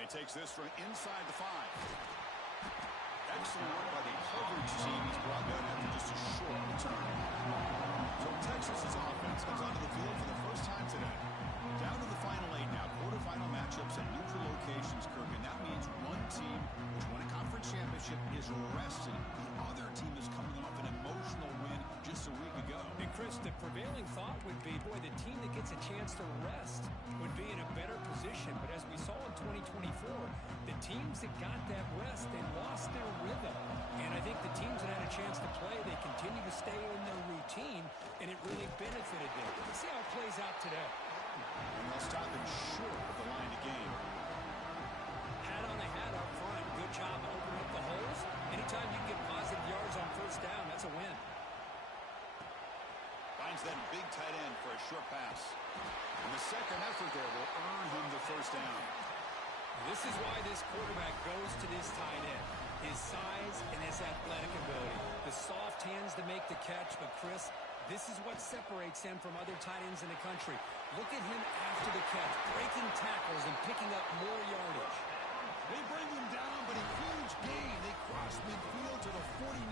And he takes this from inside the 5. Excellent work by the coverage team. He's brought down after just a short return. So Texas's offense comes onto the field for the first time today. Down to the final 8 now. Quarterfinal matchups at neutral locations, Kirk. And that means one team which won a conference championship is rested. The other team is coming off an emotional win just a week ago. And Chris, the prevailing thought would be, boy, the team that gets a chance to rest would be in a better position. But as we saw in 2024, the teams that got that rest, they lost their rhythm. And I think the teams that had a chance to play, they continue to stay in their routine, and it really benefited them. Let's see how it plays out today. And they'll stop him short of the line to gain. Hat on the hat up front. Good job opening up the holes. Anytime you can get positive yards on first down, that's a win. Finds that big tight end for a short pass. And the second effort there will earn him the first down. This is why this quarterback goes to this tight end. His size and his athletic ability. The soft hands to make the catch, but Chris, this is what separates him from other tight ends in the country. Look at him after the catch, breaking tackles and picking up more yardage. They bring him down, but a huge gain. They cross midfield to the 49.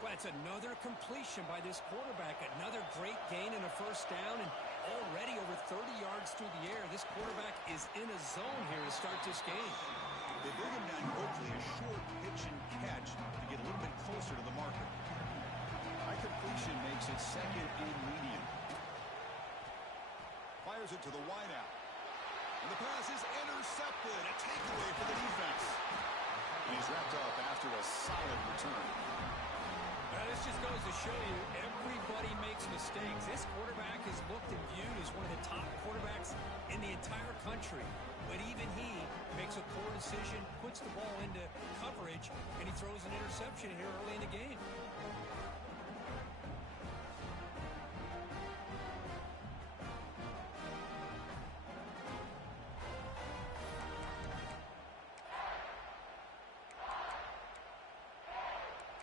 Well, it's another completion by this quarterback. Another great gain and a first down, and already over 30 yards through the air. This quarterback is in a zone here to start this game. They bring him down quickly, a short pitch and catch to get a little bit closer to the marker. High completion makes it second and medium. Fires it to the wideout. And the pass is intercepted. A takeaway for the defense. And he's wrapped up after a solid return. Well, this just goes to show you everybody makes mistakes. This quarterback is looked and viewed as one of the top quarterbacks in the entire country. But even he makes a poor decision, puts the ball into coverage, and he throws an interception here early in the game.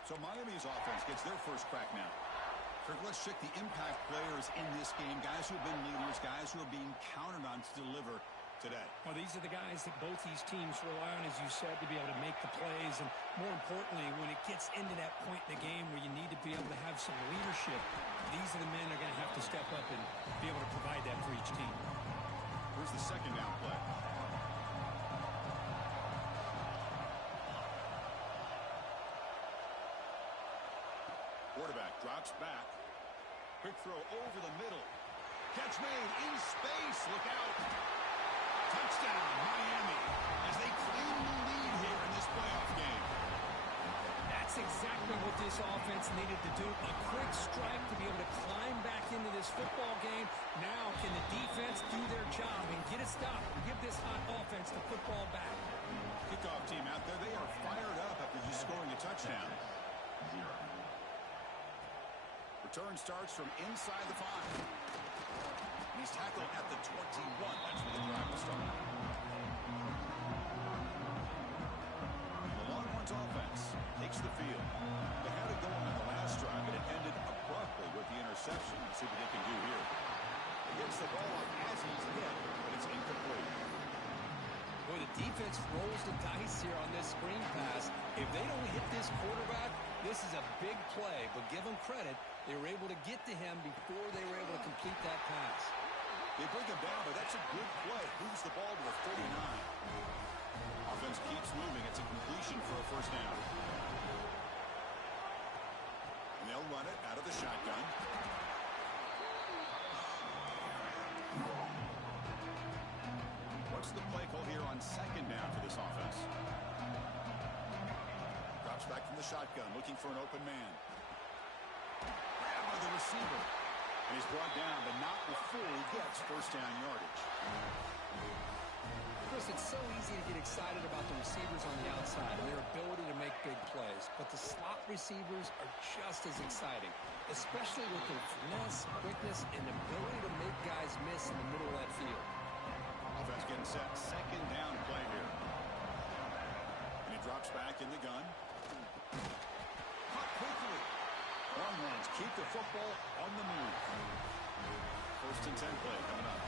So Miami's offense gets their first crack now. Kirk, let's check the impact players in this game. Guys who have been leaders, guys who are being counted on to deliver today. Well, these are the guys that both these teams rely on, as you said, to be able to make the plays. And more importantly, when it gets into that point in the game where you need to be able to have some leadership, these are the men that are going to have to step up and be able to provide that for each team. Here's the second down play. Quarterback drops back. Quick throw over the middle. Catch made in space. Look out. Touchdown, Miami, as they claim the lead here in this playoff game. That's exactly what this offense needed to do. A quick strike to be able to climb back into this football game. Now can the defense do their job and get a stop and give this hot offense the football back? Kickoff team out there, they are fired up after just scoring a touchdown. Return starts from inside the 5. And he's tackled at the 21. That's where the drive will start. The Longhorns offense takes the field. They had it going on the last drive, but it ended abruptly with the interception. Let's see what they can do here. He gets the ball up as he's hit, but it's incomplete. Boy, the defense rolls the dice here on this screen pass. If they don't hit this quarterback, this is a big play. But give them credit, they were able to get to him before they were able to complete that pass. They bring him down, but that's a good play. Moves the ball to the 49. Offense keeps moving. It's a completion for a first down. And they'll run it out of the shotgun. What's the play call here on second down for this offense? Drops back from the shotgun, looking for an open man. Grabbed by the receiver. And he's brought down, but not before he gets first down yardage. Chris, it's so easy to get excited about the receivers on the outside and their ability to make big plays. But the slot receivers are just as exciting, especially with their finesse, quickness, and ability to make guys miss in the middle of that field. Offense getting set. Second down play here. And he drops back in the gun. Caught quickly. Longhorns keep the football on the move. First and 10 play coming up.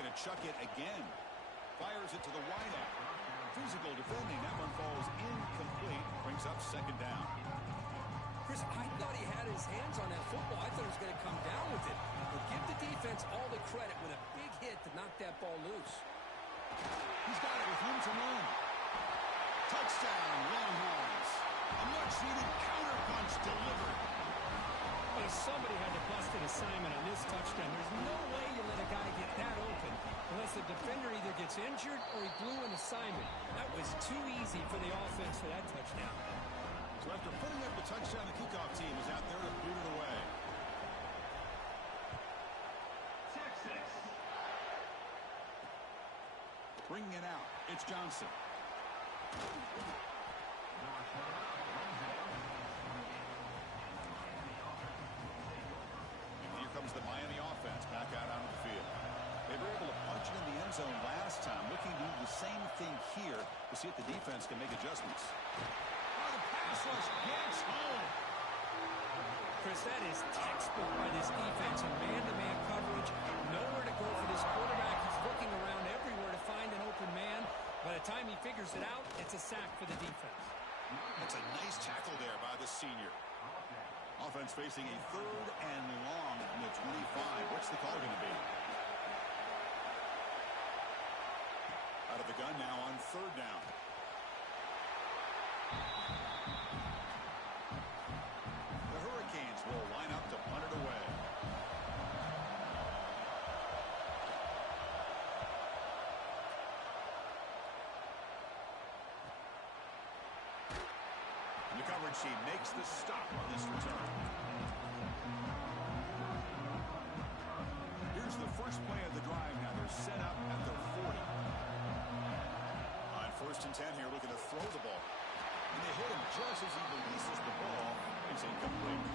looking to chuck it again. Fires it to the wideout. Physical defending. That one falls incomplete. Brings up second down. Chris, I thought he had his hands on that football. I thought he was going to come down with it. But give the defense all the credit with a big hit to knock that ball loose. He's got it with room to run. Touchdown, Longhorns. A much-needed counterpunch delivered. Well, somebody had to bust an assignment on this touchdown. There's no way you let a guy get that open unless the defender either gets injured or he blew an assignment. That was too easy for the offense for that touchdown. So after putting up the touchdown, the kickoff team is out there to boot it away. Bringing it out, it's Johnson. And here comes the Miami offense back out onto the field. They were able to punch it in the end zone last time, looking to do the same thing here to see if the defense can make adjustments. Oh, the pass rush gets home. Chris, that is textbook by this defense in man-to-man coverage. Nowhere to go for this quarterback. He's looking around everywhere to find an open man. By the time he figures it out, it's a sack for the defense. That's a nice tackle there by the senior. Offense facing a 3rd and long from the 25. What's the call going to be? Out of the gun now on 3rd down. The Hurricanes will line up to punt it away. And the coverage team makes the stop on this return. Here's the first play of the drive now. They're set up at their 40. On 1st and 10 here, looking to throw the ball. And they hit him just as he releases the ball. It's incomplete.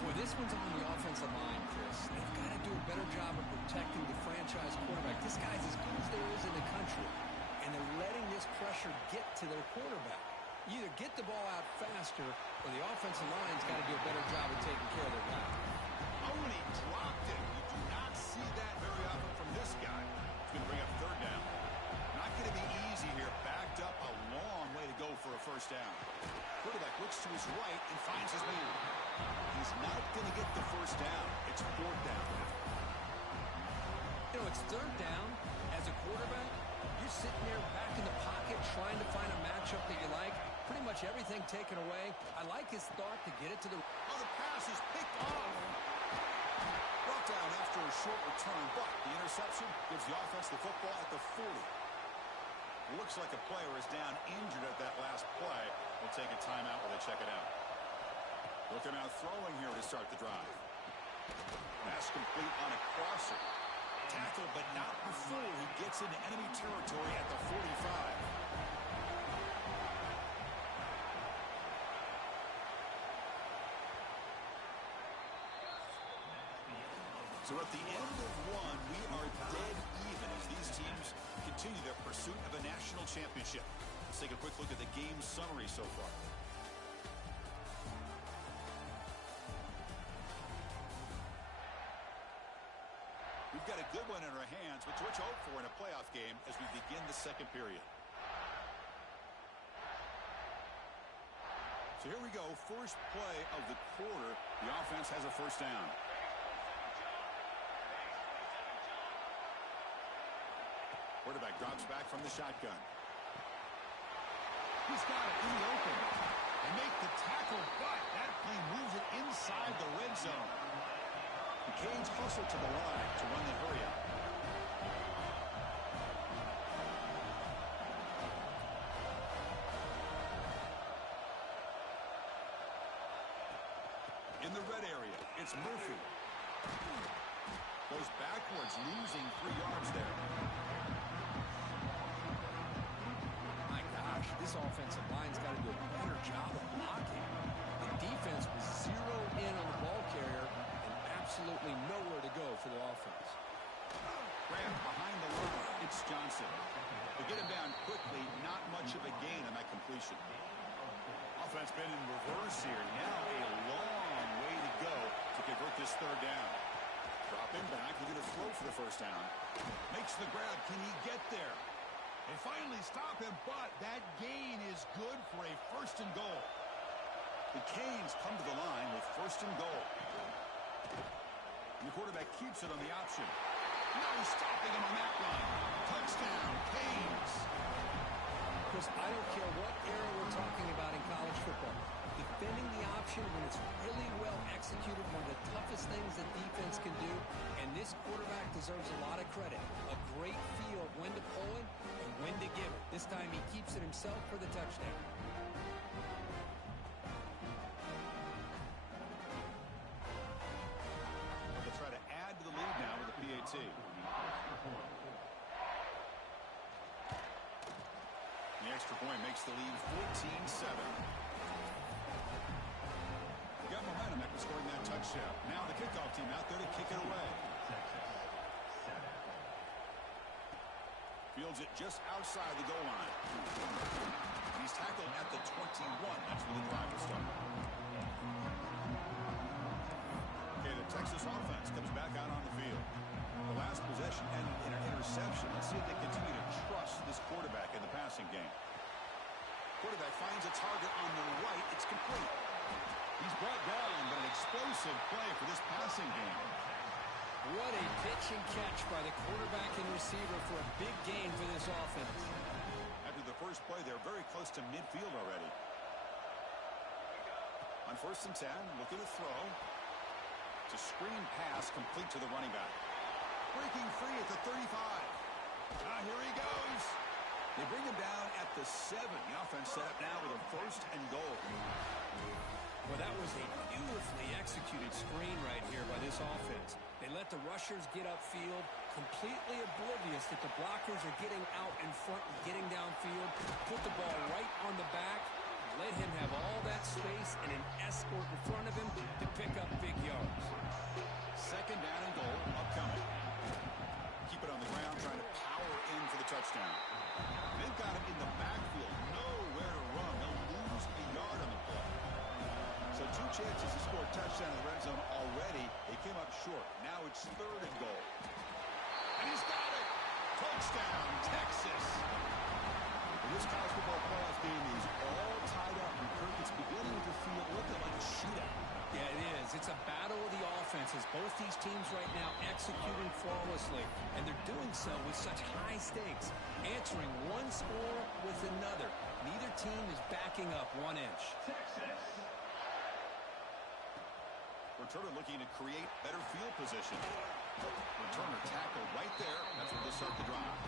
Boy, this one's on the offensive line, Chris. They've got to do a better job of protecting the franchise quarterback. This guy's as good as there is in the country. And they're letting this pressure get to their quarterback. You either get the ball out faster or the offensive line's got to do a better job of taking care of their guy. Oh, and he dropped it. You do not see that very often from this guy. It's going to bring up 3rd down. Not going to be easy here. Backed up a long way to go for a 1st down. Quarterback looks to his right and finds his man. He's not going to get the 1st down. It's 4th down. You know, it's 3rd down. As a quarterback, you're sitting there back in the pocket trying to find a matchup that you like. Pretty much everything taken away. I like his thought to get it to the... Oh, the pass is picked off. Brought down after a short return, but the interception gives the offense the football at the 40. Looks like a player is down injured at that last play. We'll take a timeout while they check it out. Looking out throwing here to start the drive. Pass complete on a crosser. Tackle, but not before he gets into enemy territory at the 45. So at the end of one, we are dead even as these teams continue their pursuit of a national championship. Let's take a quick look at the game summary so far. We've got a good one in our hands, but to what you hope for in a playoff game as we begin the 2nd period. So here we go, first play of the quarter. The offense has a 1st down. Quarterback drops back from the shotgun. He's got it in the open. They make the tackle, but that play moves it inside the red zone. The Canes hustle to the line to run the hurry up. In the red area, it's Murphy. Goes backwards, losing 3 yards there. This offensive line's got to do a better job of blocking. The defense was zeroed in on the ball carrier and absolutely nowhere to go for the offense. Graham behind the line. It's Johnson. They get him down quickly. Not much of a gain on that completion. Offense been in reverse here. Now a long way to go to convert this 3rd down. Dropping back, looking to throw for the first down. Makes the grab. Can he get there? They finally stop him, but that gain is good for a first and goal. The Canes come to the line with first and goal. And the quarterback keeps it on the option. No stopping him on that one. Touchdown, Canes. Chris, I don't care what era we're talking about in college football. Defending the option when it's really well executed, one of the toughest things that defense can do, and this quarterback deserves a lot of credit. A great feel of when to pull it and when to give it. This time he keeps it himself for the touchdown. They'll try to add to the lead now with a PAT. The extra point makes the lead 14-7. Got momentum after scoring that touchdown. Now the kickoff team out there to kick it away. Fields it just outside the goal line. He's tackled at the 21. That's where the drive will start. Okay, the Texas offense comes back out on the field. The last possession ended in an interception. Let's see if they continue to trust this quarterback in the passing game. Quarterback finds a target on the right. It's complete. He's brought down, but an explosive play for this passing game. What a pitch and catch by the quarterback and receiver for a big gain for this offense. After the first play, they're very close to midfield already. On 1st and 10, looking to throw. It's a screen pass complete to the running back. Breaking free at the 35. Here he goes. They bring him down at the 7. The offense set up now with a first and goal. Well, that was a beautifully executed screen right here by this offense. They let the rushers get upfield, completely oblivious that the blockers are getting out in front and getting downfield, put the ball right on the back, let him have all that space and an escort in front of him to pick up big yards. Second down and goal upcoming. Keep it on the ground, trying to power in for the touchdown. They've got him in the backfield, nowhere to run. They'll lose a yard on the play. So 2 chances to score a touchdown in the red zone already. They came up short. Now it's 3rd and goal. And he's got it! Touchdown, Texas! This college football playoff game is all tied up. And Kirk, it's beginning to feel a little bit like a shootout. Yeah, it is. It's a battle of the offenses. Both these teams right now executing flawlessly. And they're doing so with such high stakes. Answering one score with another. Neither team is backing up 1 inch. Returner looking to create better field position. Returner tackle right there. That's where they'll start the drive.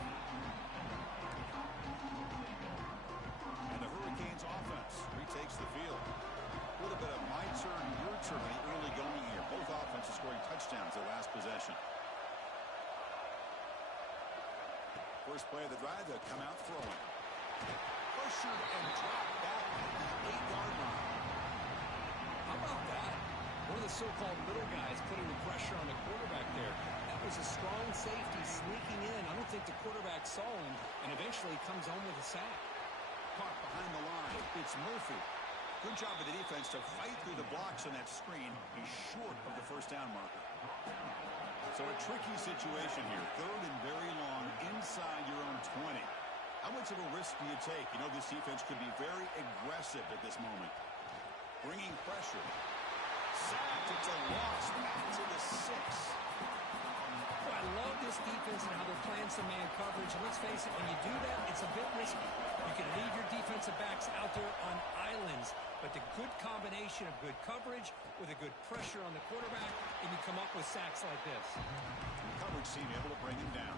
And the Hurricanes offense retakes the field. A little bit of my turn, your turn in the early going here. Both offenses scoring touchdowns their last possession. First play of the drive, they'll come out throwing. Pressured and dropped back at the 8-yard line. How about that? One of the so-called little guys putting the pressure on the quarterback there. That was a strong safety sneaking in. I don't think the quarterback saw him, and eventually comes home with a sack. Caught behind the line. It's Murphy. Good job of the defense to fight through the blocks on that screen. He's short of the first down marker. So a tricky situation here. 3rd and very long inside your own 20. How much of a risk do you take? You know this defense could be very aggressive at this moment. Bringing pressure. Sacked. It's a loss. Back to the 6. Oh, I love this defense and how they're playing some man coverage. And let's face it, when you do that, it's a bit risky. You can leave your defensive backs out there on islands. But the good combination of good coverage with a good pressure on the quarterback, and you come up with sacks like this. The coverage team able to bring him down.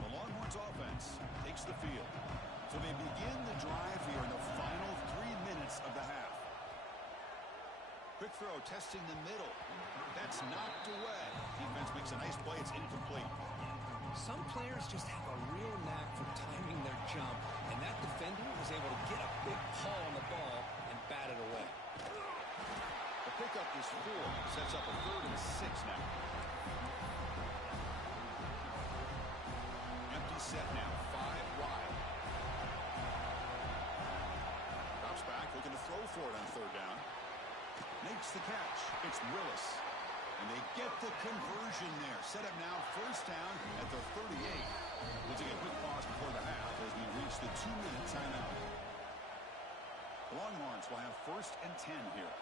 The Longhorns offense takes the field. So they begin the drive here in the final 3 minutes of the half. Quick throw, testing the middle. That's knocked away. Defense makes a nice play. It's incomplete. Some players just have a real knack for timing their jump, and that defender was able to get a big pull on the ball and bat it away. The pickup is 4. Sets up a 3rd and 6 now. Empty set now, 5 wide. Drops back, looking to throw for it on 3rd down. Makes the catch. It's Willis. And they get the conversion there. Set up now, first down at the 38. We'll take a quick pause before the half as we reach the 2-minute timeout. The Longhorns will have first and 10 here.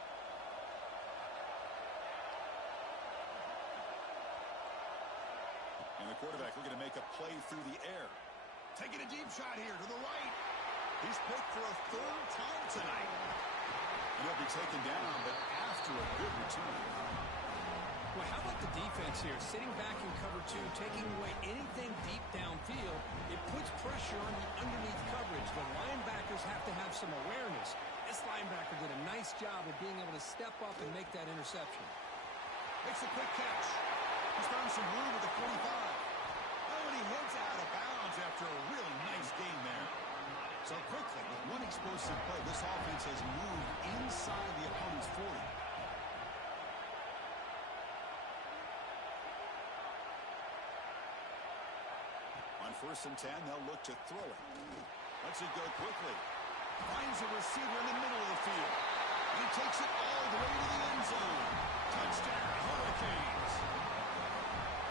And the quarterback looking to make a play through the air. Taking a deep shot here to the right. He's picked for a third time tonight. He'll be taken down, but after a good return. Well, how about the defense here? Sitting back in cover two, taking away anything deep downfield. It puts pressure on the underneath coverage. The linebackers have to have some awareness. This linebacker did a nice job of being able to step up and make that interception. Makes a quick catch. He's found some room at the 45. Oh, and he heads out of bounds after a really nice game there. So quickly, with one explosive play, this offense has moved inside the opponent's 40. On first and 10, they'll look to throw it. Lets it go quickly. Finds a receiver in the middle of the field. And he takes it all the way to the end zone. Touchdown, Hurricanes.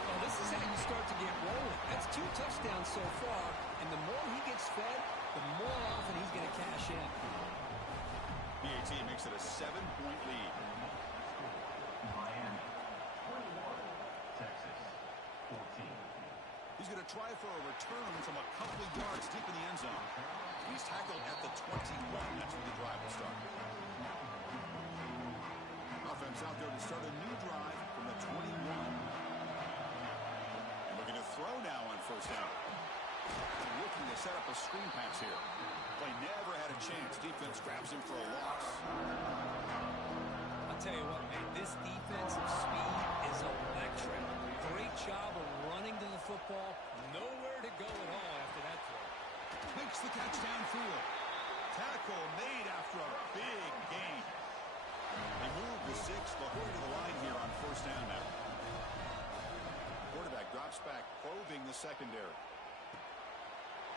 Well, this is how you start to get rolling. That's 2 touchdowns so far, and the more he gets fed, the more often he's going to cash in. PAT makes it a 7-point lead. Miami, 21, Texas, 14. He's going to try for a return from a couple of yards deep in the end zone. He's tackled at the 21. That's where the drive will start. Offense out there to start a new drive from the 21. And looking to throw now on first down. And looking to set up a screen pass here. Play never had a chance. Defense grabs him for a loss. I'll tell you what, man, this defensive speed is electric. Great job of running to the football. Nowhere to go at all after that throw. Makes the catch downfield. Tackle made after a big gain. They move the 6. They'll hurry to the line here on first down now. Quarterback drops back, probing the secondary.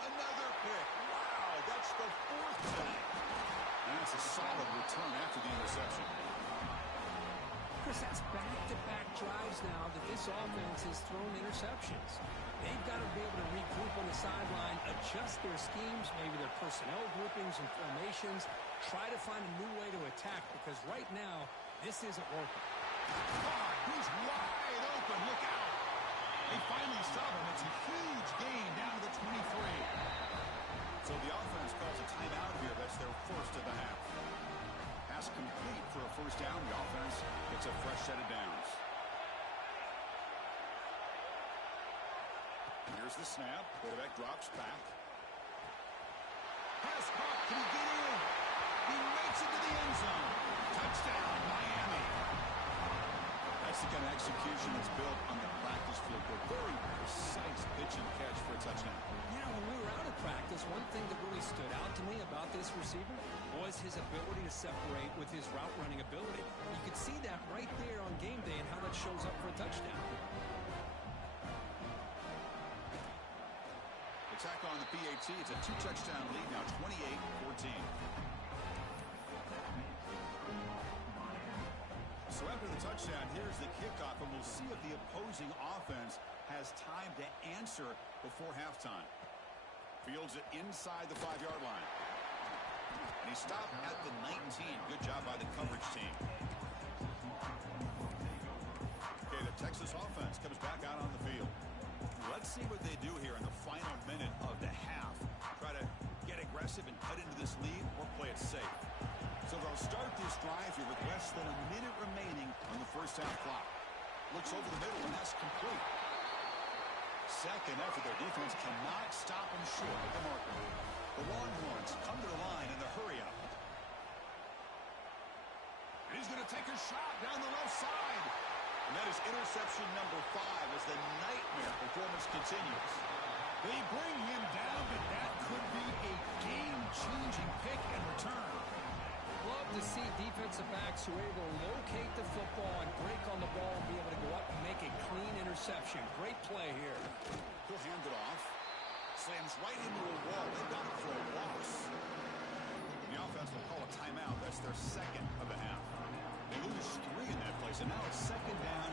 Another pick. Wow, that's the 4th tonight. And that's a solid return after the interception. Chris, that's back-to-back drives now that this offense has thrown interceptions. They've got to be able to regroup on the sideline, adjust their schemes, maybe their personnel groupings and formations, try to find a new way to attack, because right now, this isn't working. He's wide open. Look out. They finally stop him. It's a huge gain down to the 23. So the offense calls a timeout here. That's their first of the half. Pass complete for a first down. The offense gets a fresh set of downs. Here's the snap. Quarterback drops back. Pass caught. Can he get in? He makes it to the end zone. Touchdown, Miami. That's the kind of execution that's built on the practice field. A very precise pitch and catch for a touchdown. Yeah, when we were out of practice, one thing that really stood out to me about this receiver was his ability to separate with his route running ability. You could see that right there on game day and how that shows up for a touchdown. Attack on the PAT. It's a 2-touchdown lead now, 28-14. So after the touchdown, here's the kickoff, and we'll see if the opposing offense has time to answer before halftime. Fields it inside the 5-yard line. And he stopped at the 19. Good job by the coverage team. Okay, the Texas offense comes back out on the field. Let's see what they do here in the final minute of the half. Try to get aggressive and cut into this lead or play it safe. So they'll start this drive here with less than a minute remaining on the first half clock. Looks over the middle, and that's complete. Second effort, their defense cannot stop them short of the marker. The Longhorns come to the line in the hurry-up. And he's going to take a shot down the left side. And that is interception number 5 as the nightmare performance continues. They bring him down, but that could be a game-changing pick and return. Love to see defensive backs who are able to locate the football and break on the ball and be able to go up and make a clean interception. Great play here. He'll hand it off. Slams right into a wall. They got it for a loss. The offense will call a timeout. That's their second of the half. They lose 3 in that place, and now it's second down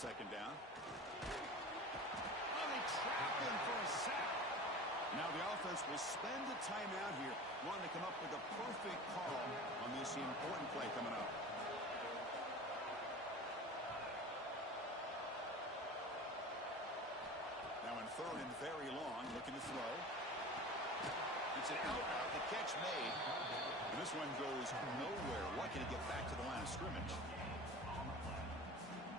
second down. Oh, they trap him for a sack. Now the offense will spend a timeout here, wanting to come up with a perfect call on this important play coming up. Now in third and very long, looking to throw. It's an out route, the catch made. And this one goes nowhere. Lucky to get back to the line of scrimmage.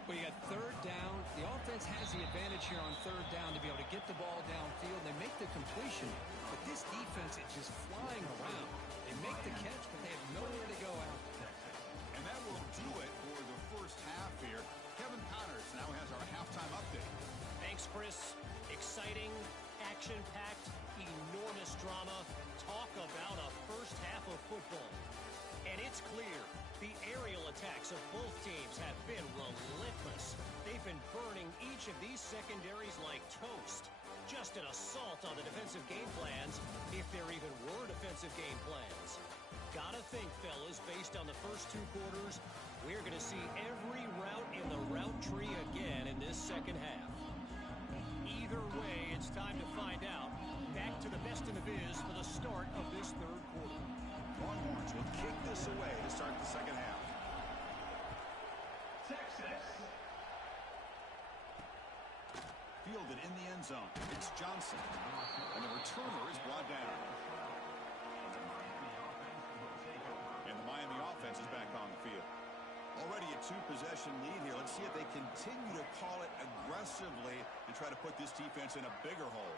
Well, you got third down. The offense has the advantage here on third down to be able to get the ball downfield. They make the completion, but this defense is just flying around. They make the catch, but they have nowhere to go out. And that will do it for the first half here. Kevin Connors now has our halftime update. Thanks, Chris. Exciting, action-packed, enormous drama. Talk about a first half of football. And it's clear the aerial attacks of both teams have been relentless. They've been burning each of these secondaries like toast. Just an assault on the defensive game plans, if there even were defensive game plans. Gotta think, fellas, based on the first two quarters, we're going to see every route in the route tree again in this second half. Either way, it's time to find out. Back to the best in the biz for the start of this third quarter. Longhorns will kick this away to start the second half. Texas. Fielded in the end zone. It's Johnson. And the returner is brought down. And the Miami offense is back on the field. Already a two-possession lead here. Let's see if they continue to call it aggressively and try to put this defense in a bigger hole.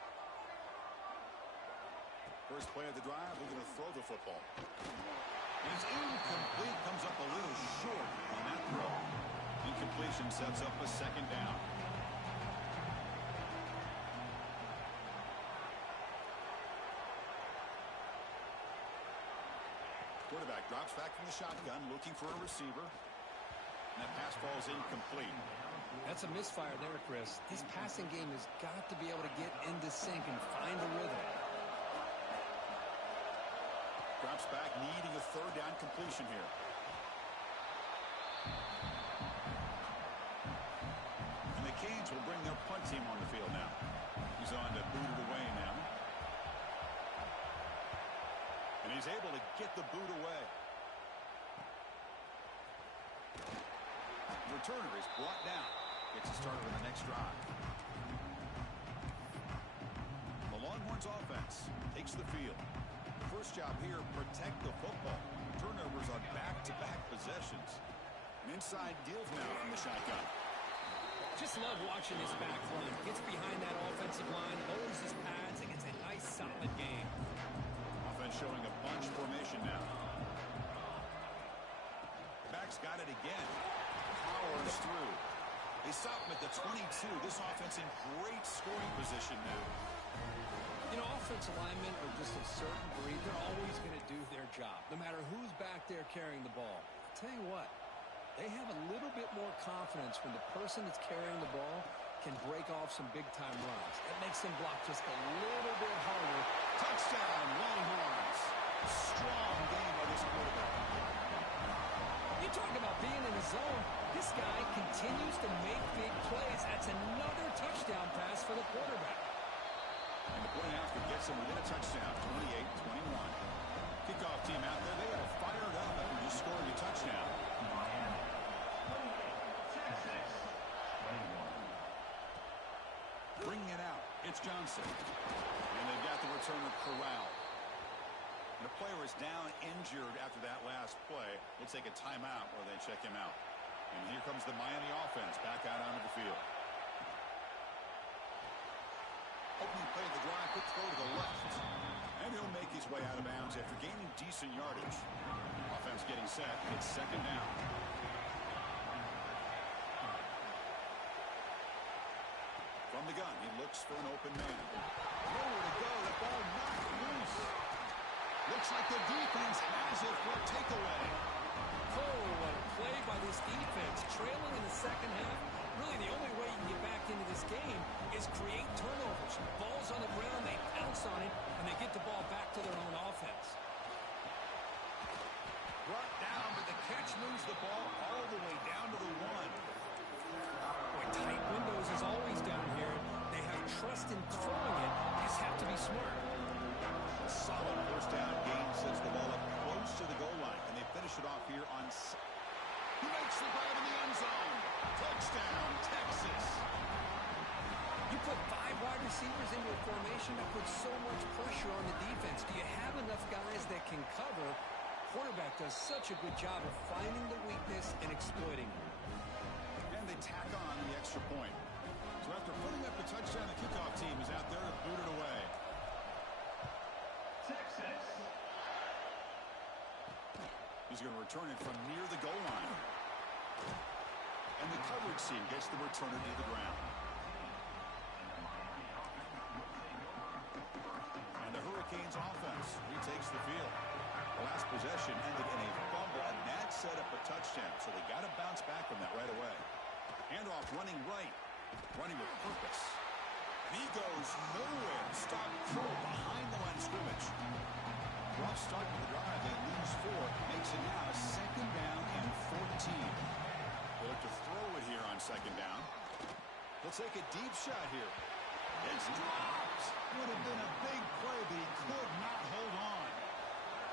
First play of the drive, we're going to throw the football. And it's incomplete. Comes up a little short on that throw. Incompletion sets up a second down. Quarterback drops back from the shotgun, looking for a receiver. And that pass falls incomplete. That's a misfire there, Chris. This passing game has got to be able to get into sync and find a rhythm. Drops back, needing a third down completion here. And the Canes will bring their punt team on the field now. He's on to boot it away now. And he's able to get the boot away. The returner is brought down. Gets a starter in the next drive. The Longhorns offense takes the field. First job here, protect the football. Turnovers on back-to-back possessions. An inside give now from the shotgun. Just love watching this back line. Gets behind that offensive line, lowers his pads, and gets a nice, solid game. Offense showing a bunch formation now. Back's got it again. Powers through. They stop him at the 22. This offense in great scoring position now. You know, offensive linemen are just a certain breed. They're always going to do their job, no matter who's back there carrying the ball. I'll tell you what, they have a little bit more confidence when the person that's carrying the ball can break off some big-time runs. That makes them block just a little bit harder. Touchdown, Longhorns. Strong game by this quarterback. You talk about being in the zone. This guy continues to make big plays. That's another touchdown pass for the quarterback. And the point after gets them within a touchdown, 28-21. Kickoff team out there, they are fired up after just scoring a touchdown. Texas. 21. Bringing it out, it's Johnson. And they've got the returner corralled. And the player is down injured after that last play. We'll take a timeout while they check him out. And here comes the Miami offense back out onto the field. Opening play of the drive, quick throw to the left. And he'll make his way out of bounds after gaining decent yardage. Offense getting set. It's second down. From the gun, he looks for an open man. Nowhere to go. The ball knocked loose. Looks like the defense has it for a takeaway. Oh, what a play by this defense. Trailing in the second half. Really, the only way you can get back into this game is create turnovers. Ball's on the ground, they pounce on it, and they get the ball back to their own offense. Brought down, but the catch moves the ball all the way down to the one. Boy, always down here. They have trust in throwing it. Just have to be smart. A solid first down gain sets the ball up close to the goal line. And they finish it off here on... He makes the grab in the end zone. Touchdown, Texas. You put 5 wide receivers into a formation that puts so much pressure on the defense. Do you have enough guys that can cover? Quarterback does such a good job of finding the weakness and exploiting it. And they tack on the extra point. So after putting up the touchdown, the kickoff team is out there to boot it away. Texas. He's going to return it from near the goal line. And the coverage team gets the returner to the ground. And the Hurricanes offense retakes the field. The last possession ended in a fumble, and that set up a touchdown. So they got to bounce back from that right away. Handoff running right. Running with purpose. And he goes nowhere. Stop cold behind the line of scrimmage. Rough start to the drive. They lose 4. Makes it now a second down and 14. They look to throw it here on second down. He'll take a deep shot here. It's dropped. Would have been a big play, but he could not hold on.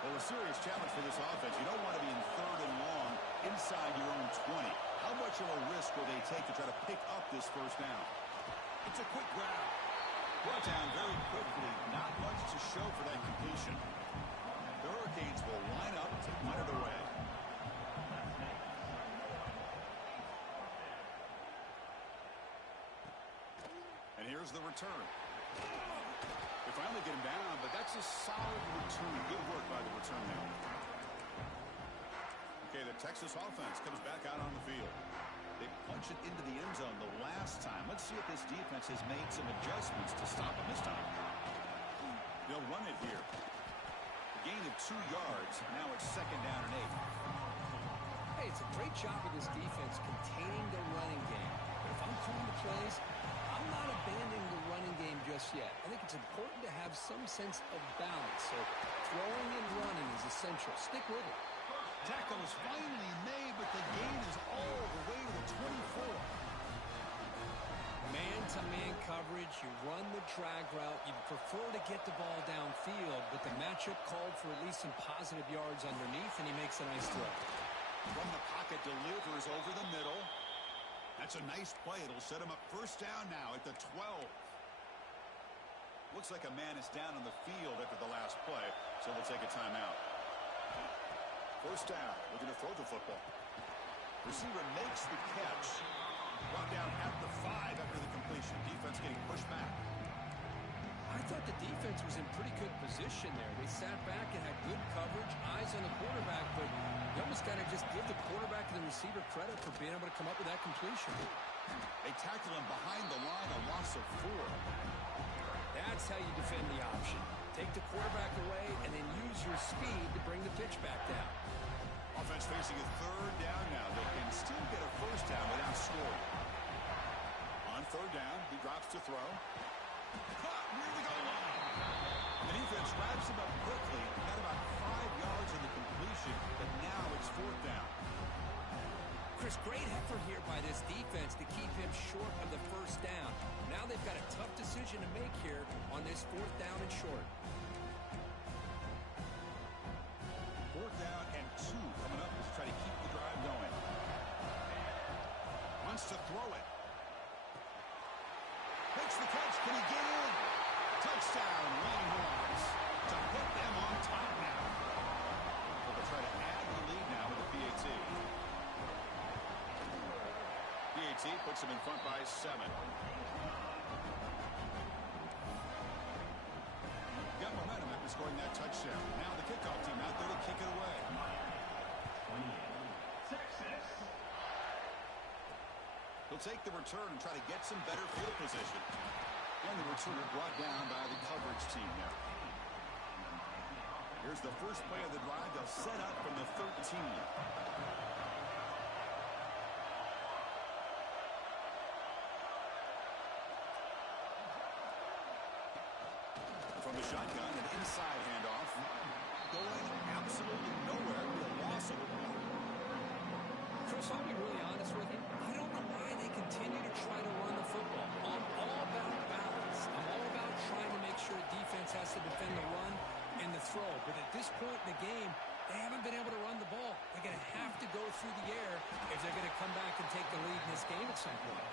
Well, a serious challenge for this offense. You don't want to be in third and long inside your own 20. How much of a risk will they take to try to pick up this first down? It's a quick grab. Brought down very quickly. Not much to show for that completion. The Hurricanes will line up to punt it away. And here's the return. They finally get him down, but that's a solid return. Good work by the return man. Okay, the Texas offense comes back out on the field. They punch it into the end zone the last time. Let's see if this defense has made some adjustments to stop him this time. They'll run it here. A gain of 2 yards. Now it's second down and 8. Hey, it's a great job of this defense containing their running game. But if I'm calling the plays, I'm not abandoning the running game just yet. I think it's important to have some sense of balance. So throwing and running is essential. Stick with it. Tackle is finally made, but the gain is all the way to the 24. Man-to-man coverage, you run the drag route. You'd prefer to get the ball downfield, but the matchup called for at least some positive yards underneath, and he makes a nice throw. From the pocket, delivers over the middle. That's a nice play. It'll set him up first down now at the 12. Looks like a man is down on the field after the last play, so we'll take a timeout. First down, looking to throw the football. Receiver makes the catch. Brought down at the 5 after the completion. Defense getting pushed back. I thought the defense was in pretty good position there. They sat back and had good coverage, eyes on the quarterback, but you almost got to just give the quarterback and the receiver credit for being able to come up with that completion. They tackle him behind the line, a loss of 4. That's how you defend the option. Take the quarterback away and then use your speed to bring the pitch back down. Offense facing a third down now. They can still get a first down without scoring. On third down, he drops to throw. Caught near the goal line. The defense wraps him up quickly. Got about 5 yards in the completion, but now it's fourth down. Chris, great effort here by this defense to keep him short of the first down. Now they've got a tough decision to make here on this fourth down and short. Fourth down and 2 coming up to try to keep the drive going. Wants to throw it. Makes the catch. Can he get in? Touchdown, Longhorns. To put them on top now. But they'll try to add the lead now with the PAT. PAT puts them in front by 7. Got momentum after scoring that touchdown. Now the kickoff team out there to kick it away. Texas. He'll take the return and try to get some better field position. And the returner brought down by the coverage team now. Here's the first play of the drive. They'll set up from the 13. From the shotgun, an inside handoff. Going absolutely nowhere. A loss of the ball. Chris, I'll be really honest with you. I don't know why they continue to try to run the football. but at this point in the game, they haven't been able to run the ball. They're going to have to go through the air if they're going to come back and take the lead in this game at some point.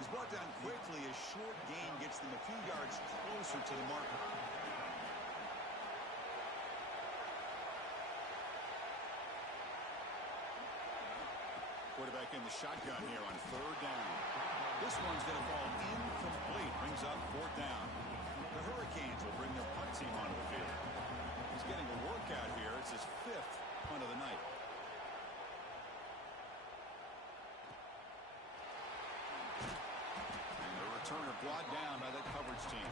He's brought down quickly. A short gain gets them a few yards closer to the marker. Quarterback in the shotgun here on 3rd down. This one's going to fall incomplete. Brings up 4th down. The Hurricanes will bring their punt team onto the field. He's getting a workout here. It's his 5th punt of the night. And the returner brought down by that coverage team.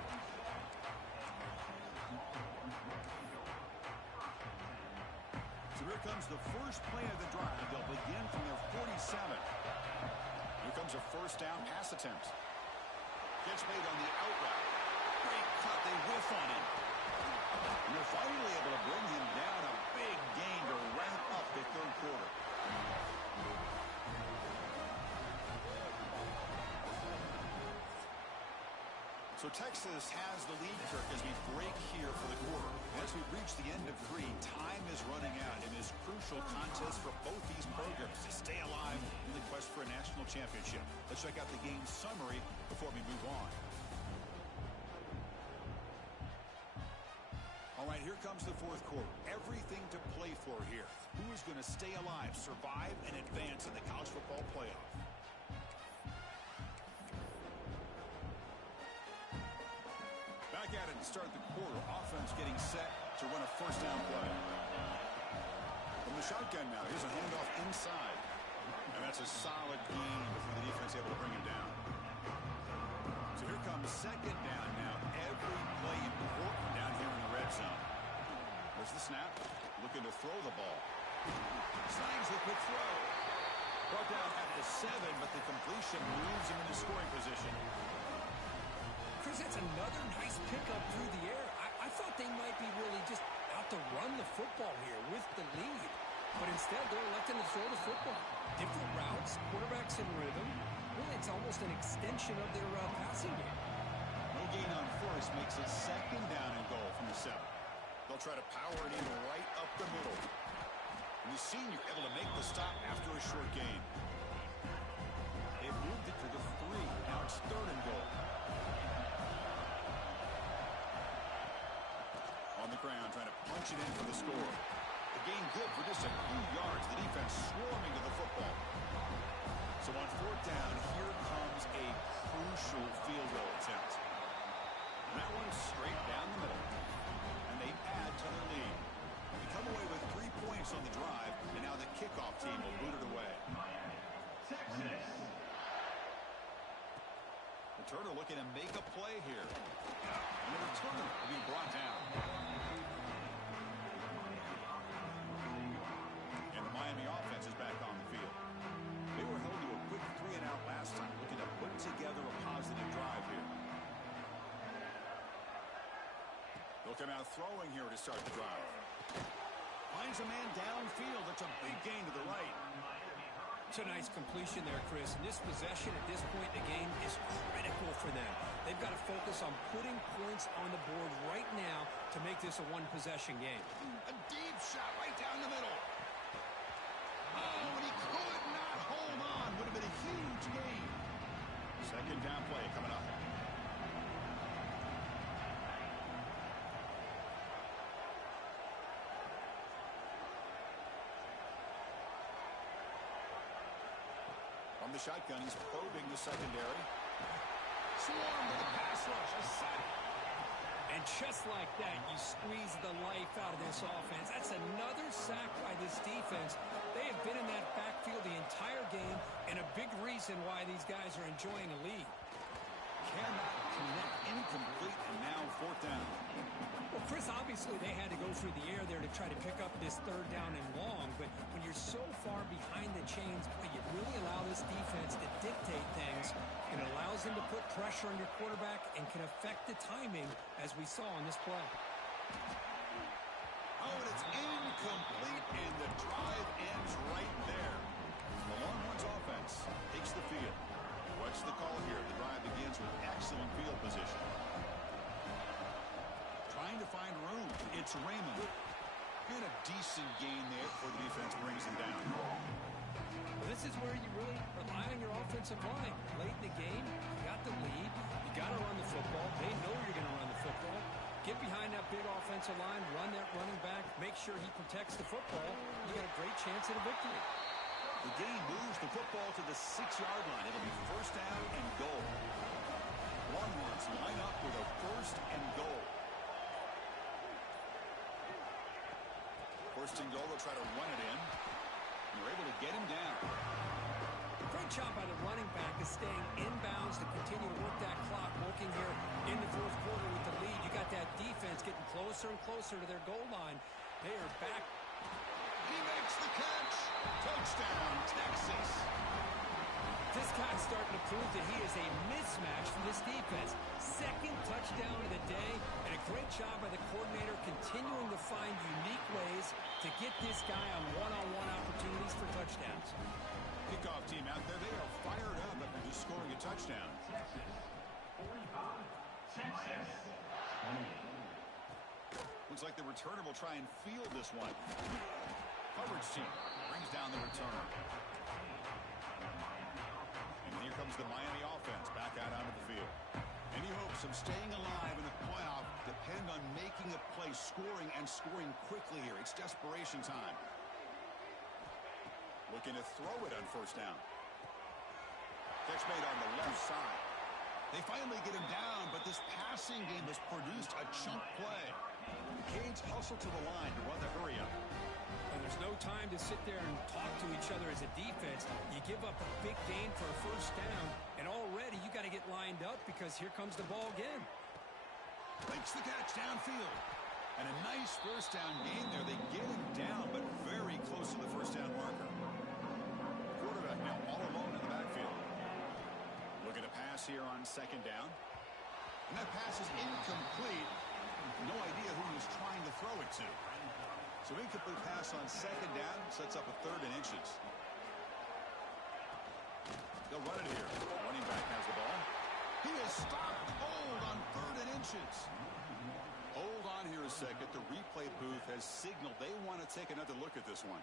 So here comes the first play of the drive. They'll begin from their 47. Here comes a 1st down pass attempt. Gets made on the out route. Great cut. They whiff on him. And they're finally able to bring him down. A big gain to wrap up the 3rd quarter. So Texas has the lead, Kirk, as we break here for the quarter. As we reach the end of 3, time is running out in this crucial contest for both these programs to stay alive in the quest for a national championship. Let's check out the game summary before we move on. All right, here comes the 4th quarter. Everything to play for here. Who is going to stay alive, survive, and advance in the college football playoff? Back at it to start the quarter. Offense getting set to run a 1st down play. From the shotgun now, here's a handoff inside. And that's a solid gain before the defense able to bring him down. So here comes 2nd down now. Every play important down here in the red zone. There's the snap. Looking to throw the ball. Slangs the quick throw. Brought down at the 7, but the completion moves him into scoring position. Chris, that's another nice pickup through the air. I thought they might be really just out to run the football here with the lead. But instead, they're electing to throw the football. Different routes, quarterbacks in rhythm. Really, it's almost an extension of their passing game. No gain on 1st makes it 2nd down and goal from the 7. They'll try to power it in right up the middle. And the senior able to make the stop after a short gain. They've moved it to the 3. Now it's 3rd and goal. On the ground, trying to punch it in for the score. The gain good for just a few yards. The defense swarming to the football. So on 4th down, here comes a crucial field goal attempt. And that one's straight down the middle. And they add to their lead. They come away with 3 points on the drive, and now the kickoff team will boot it away. Returner looking to make a play here. And the returner will be brought down. And the Miami offense is back on the field. They were held to a quick 3-and-out last time, looking to put together a positive drive here. They'll come out throwing here to start the drive. Finds a man downfield. That's a big gain to the right. It's a nice completion there, Chris. And this possession at this point in the game is critical for them. They've got to focus on putting points on the board right now to make this a one-possession game. A deep shot right down the middle. Oh, and he could not hold on. Would have been a huge gain. 2nd down play coming up. From the shotgun, he's probing the secondary. Swarm to the pass rush. A sack. And just like that, you squeeze the life out of this offense. That's another sack by this defense. They have been in that backfield the entire game, and a big reason why these guys are enjoying a lead. Cannot connect, incomplete, and now 4th down. Well, Chris, obviously they had to go through the air there to try to pick up this 3rd down and long, but when you're so far behind the chains, you really allow this defense to dictate things. It allows them to put pressure on your quarterback and can affect the timing, as we saw on this play. Oh, and it's incomplete, and the drive ends right there. The Longhorns offense takes the field. What's the call here? The drive begins with excellent field position. Trying to find room. It's Raymond. And a decent gain there before the defense brings him down. Well, this is where you really rely on your offensive line. Late in the game, you got the lead. You got to run the football. They know you're going to run the football. Get behind that big offensive line, run that running back, make sure he protects the football. You got a great chance at a victory. The game moves the football to the 6-yard line. It'll be first down and goal. Longhorns line up with a first and goal. First and goal, they'll try to run it in. And they're able to get him down. Great job by the running back is staying inbounds to continue to work that clock, working here in the fourth quarter with the lead. You got that defense getting closer and closer to their goal line. They are back. He makes the catch. Touchdown, Texas. This guy's starting to prove that he is a mismatch for this defense. Second touchdown of the day, and a great job by the coordinator continuing to find unique ways to get this guy on one-on-one opportunities for touchdowns. Kickoff team out there, they are fired up after just scoring a touchdown. Looks like the returner will try and field this one. Coverage team brings down the return. And here comes the Miami offense back out onto the field. Any hopes of staying alive in the playoff depend on making a play, scoring and scoring quickly here. It's desperation time. Looking to throw it on first down. Catch made on the left side. They finally get him down, but this passing game has produced a chunk play. Canes hustle to the line to run the hurry up. And there's no time to sit there and talk to each other as a defense. You give up a big gain for a first down, and already you got to get lined up because here comes the ball again. Makes the catch downfield. And a nice first down gain there. They get him down, but very close to the first down marker. Quarterback now all alone in the backfield. Looking to pass here on second down. And that pass is incomplete. No idea who he was trying to throw it to. So incomplete pass on second down sets up a third and inches. They'll run it here. Running back has the ball. He is stopped cold on third and inches. Hold on here a second. The replay booth has signaled they want to take another look at this one.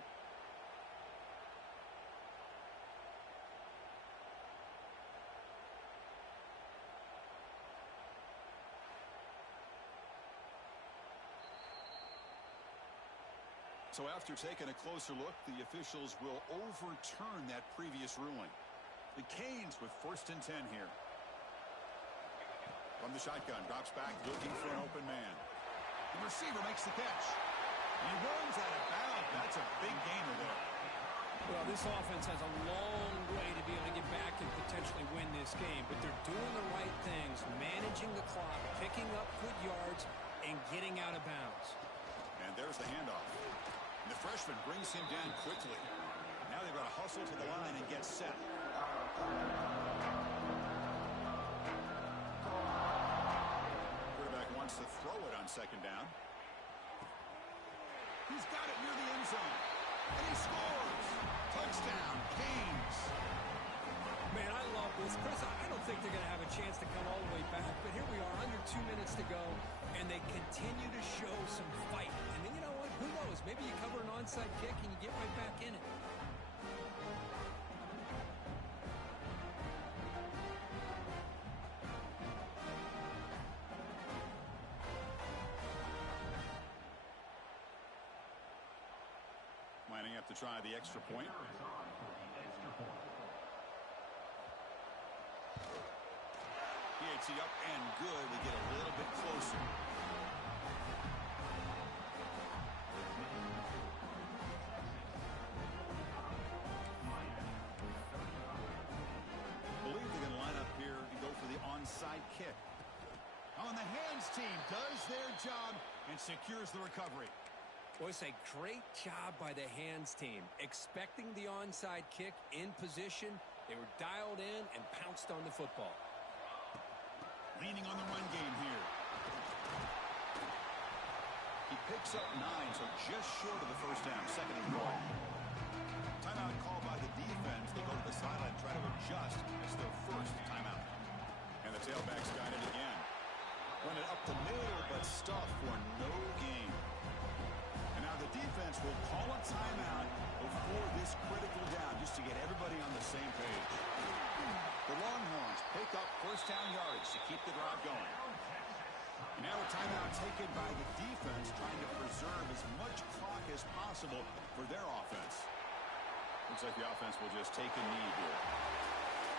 So after taking a closer look, the officials will overturn that previous ruling. The Canes with first and 10 here. From the shotgun, drops back, looking for an open man. The receiver makes the catch. And he runs out of bounds. That's a big gainer there. Well, this offense has a long way to be able to get back and potentially win this game, but they're doing the right things, managing the clock, picking up good yards, and getting out of bounds. And there's the handoff. And the freshman brings him down quickly. Now they've got to hustle to the line and get set. Quarterback wants to throw it on second down. He's got it near the end zone. And he scores. Touchdown, Canes. Man, I love this. Chris, I don't think they're going to have a chance to come all the way back, but here we are, under 2 minutes to go, and they continue to show some fight. And then, you know what? Who knows? Maybe you cover an onside kick and you get right back in it. Lining up to try the extra point. PAT up and good. We get a little bit closer. Believe they're going to line up here and go for the onside kick. On the hands team does their job and secures the recovery. Boy, it's a great job by the hands team. Expecting the onside kick in position. They were dialed in and pounced on the football. Leaning on the run game here. He picks up 9, so just short of the first down. Second and goal. Timeout called by the defense. They'll go to the sideline and try to adjust. It's their first timeout. And the tailbacks got it again. Run it up the middle, but stuffed for no gain. And now the defense will call a timeout before this critical down, just to get everybody on the same page. The Longhorns pick up first down yardage to keep the drive going. And now a timeout taken by the defense, trying to preserve as much clock as possible for their offense. Looks like the offense will just take a knee here.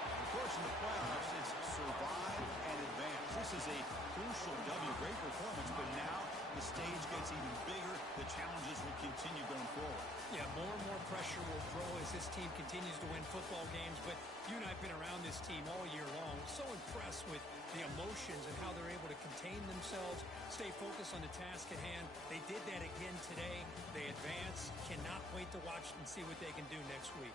Of course, in the playoffs, it's survive and advance. This is a crucial W. Great performance, but now the stage gets even bigger. The challenges will continue going forward. Yeah, more and more pressure will grow as this team continues to win football games. But you and I have been around this team all year long. So impressed with the emotions and how they're able to contain themselves, stay focused on the task at hand. They did that again today. They advance. Cannot wait to watch and see what they can do next week.